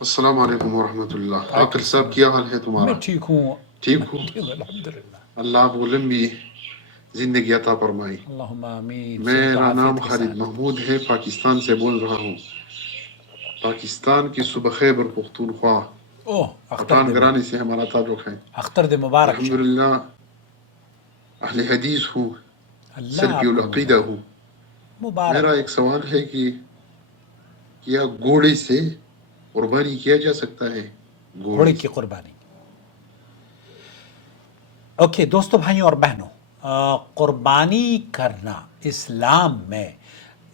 السلام علیکم ورحمۃ اللہ۔ عاقل صاحب کیا حال ہے تمہارا؟ میں ٹھیک ہوں، ٹھیک ہو؟ الحمدللہ۔ اللہ آپ کو لمبی زندگی عطا فرمائی۔ اللہم آمین۔ صحت و میرا نام عافیت کے خالد ساتھ۔ محمود ہے، پاکستان سے بول رہا ہوں۔ پاکستان کی صوبہ خیبر پختونخوا اوہ اختر پٹھان دے گرانی سے ہمارا تعلق ہے۔ اختر دے مبارک شاہ، الحمدللہ اہل حدیث ہوں، اللہ سلفی آپ کو العقیدہ ہوں۔ مبارک میرا ہو۔ ایک سوال ہے کہ کیا گھوڑے سے قربانی کیا جا سکتا ہے؟ گھوڑے کی قربانی۔ اوکے دوستو، بھائیوں اور بہنوں، قربانی کرنا اسلام میں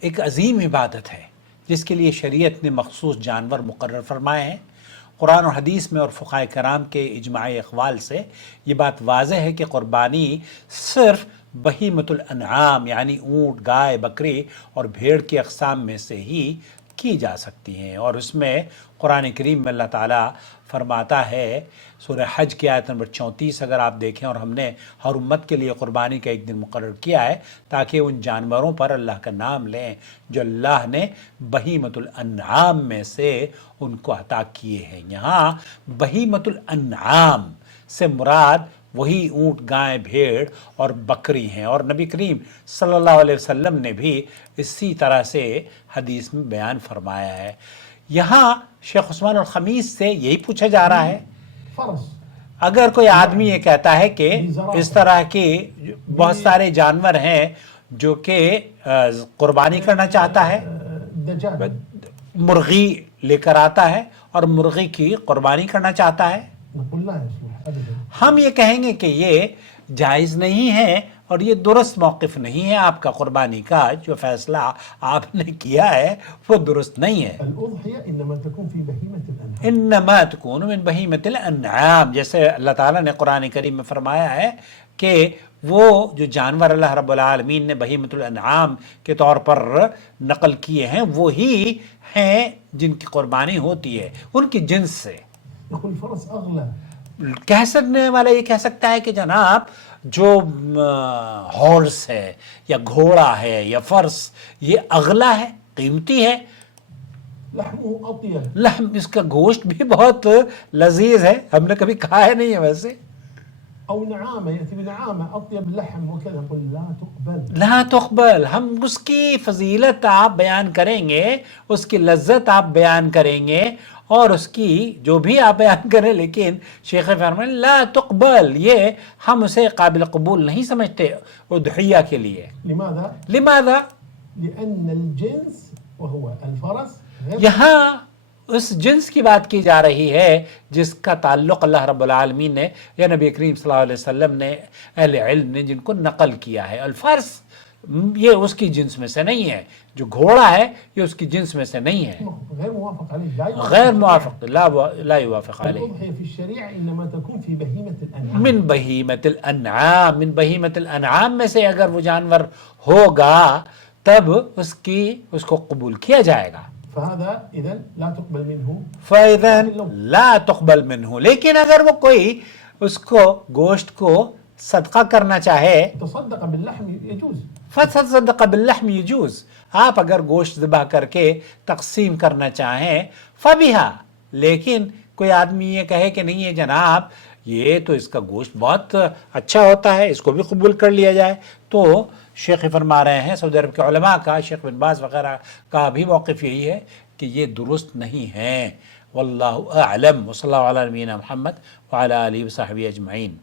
ایک عظیم عبادت ہے جس کے لیے شریعت نے مخصوص جانور مقرر فرمائے ہیں۔ قرآن اور حدیث میں اور فقہائے کرام کے اجماعی اقوال سے یہ بات واضح ہے کہ قربانی صرف بہیمۃ الانعام یعنی اونٹ، گائے، بکری اور بھیڑ کی اقسام میں سے ہی کی جا سکتی ہیں، اور اس میں قرآن کریم میں اللہ تعالیٰ فرماتا ہے، سورہ حج کی آیت نمبر 34 اگر آپ دیکھیں، اور ہم نے ہر امت کے لیے قربانی کا ایک دن مقرر کیا ہے تاکہ ان جانوروں پر اللہ کا نام لیں جو اللہ نے بہیمۃ الانعام میں سے ان کو عطا کیے ہیں۔ یہاں بہیمۃ الانعام سے مراد وہی اونٹ، گائے، بھیڑ اور بکری ہیں، اور نبی کریم صلی اللہ علیہ وسلم نے بھی اسی طرح سے حدیث میں بیان فرمایا ہے۔ یہاں شیخ عثمان الخمیس سے یہی پوچھا جا رہا ہے، اگر کوئی آدمی یہ کہتا ہے کہ اس طرح کے بہت سارے جانور ہیں جو کہ قربانی کرنا چاہتا ہے، مرغی لے کر آتا ہے اور مرغی کی قربانی کرنا چاہتا ہے، ہم یہ کہیں گے کہ یہ جائز نہیں ہے اور یہ درست موقف نہیں ہے آپ کا۔ قربانی کا جو فیصلہ آپ نے کیا ہے وہ درست نہیں ہے۔ انما تکون من بہیمۃ الانعام، جیسے اللہ تعالیٰ نے قرآن کریم میں فرمایا ہے کہ وہ جو جانور اللہ رب العالمین نے بہیمۃ الانعام کے طور پر نقل کیے ہیں وہی ہیں جن کی قربانی ہوتی ہے، ان کی جنس سے۔ کہہ سکنے والا یہ کہہ سکتا ہے کہ جناب جو ہارس ہے یا گھوڑا ہے یا فرس یہ اغلا ہے، قیمتی ہے، لحم اس کا گوشت بھی بہت لذیذ ہے، ہم نے کبھی کھایا نہیں ہے ویسے۔ لا تقبل، ہم اس کی فضیلت آپ بیان کریں گے، اس کی لذت آپ بیان کریں گے اور اس کی جو بھی آپ بیان کریں، لیکن شیخ فرمان لا تقبل، یہ ہم اسے قابل قبول نہیں سمجھتے اضحیہ کے لیے۔ لماذا؟ یہاں اس جنس کی بات کی جا رہی ہے جس کا تعلق اللہ رب العالمین نے یا نبی کریم صلی اللہ علیہ وسلم نے، اہل علم نے جن کو نقل کیا ہے۔ الفرس یہ اس کی جنس میں سے نہیں ہے، جو گھوڑا ہے یہ اس کی جنس میں سے نہیں ہے، غیر موافق، لا یوافق علیہ۔ من بہیمۃ الانعام، من بہیمۃ الانعام میں سے اگر وہ جانور ہوگا تب اس کو قبول کیا جائے گا۔ فَإِذَنْ لَا تُقْبَلْ مِنْهُ، لیکن اگر وہ کوئی اس کو گوشت کو صدقہ کرنا چاہے، فَصَدَّقَ بِاللَّحْمِ يَجُوزُ، آپ اگر گوشت ذبح کر کے تقسیم کرنا چاہیں فَبِهَا، لیکن کوئی آدمی یہ کہے کہ نہیں ہے جناب یہ تو اس کا گوشت بہت اچھا ہوتا ہے، اس کو بھی قبول کر لیا جائے، تو شیخ فرما رہے ہیں سعودی عرب کے علماء کا، شیخ بن باز وغیرہ کا بھی موقف یہی ہے کہ یہ درست نہیں ہے۔ واللہ اعلم، وصلی اللہ علی نبینا محمد وعلی آلہ وصحبہ اجمعین۔